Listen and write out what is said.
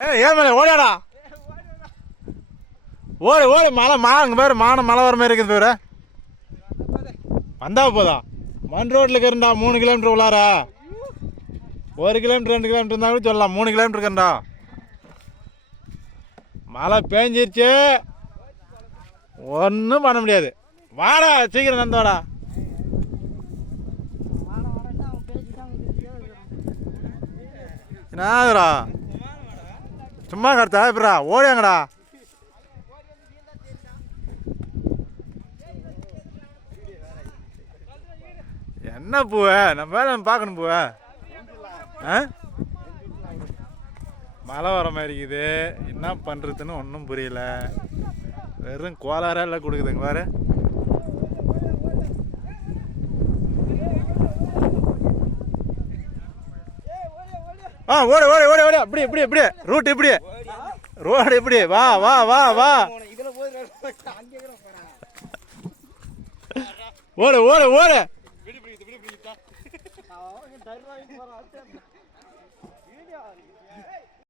ஏன் மேலே ஓடியாடா ஓடு ஓடு மழை அங்கே பேர் மழை வர மாதிரி இருக்குது பேர் வந்தா போதா மண் ரோட்டில் இருக்கிறண்டா 3 கிலோமீட்டர் உள்ளாரா 1 கிலோமீட்டர் 2 கிலோமீட்டர் இருந்தால் கூட சொல்லலாம் 3 கிலோமீட்டர் இருக்கிறண்டா மழை பேஞ்சிருச்சு ஒன்றும் பண்ண முடியாது வாடா சீக்கிரம் நந்தோடா என்னடா சும்மா கருத்தா இப்படா ஓடியாங்கடா என்ன பூவை நம்ம வேலை பார்க்கணும் பூவை மழை வர மாதிரி இருக்குது என்ன பண்ணுறதுன்னு ஒன்றும் புரியல வெறும் கோளாறாக எல்லாம் கொடுக்குதுங்க பாரு ஓடு ஓடு ஓடு ஓடு அப்படி இப்படி இப்படி ரூட் இப்படி ரோடு இப்படி வா வா வா வா ஓடு ஓடு ஓடு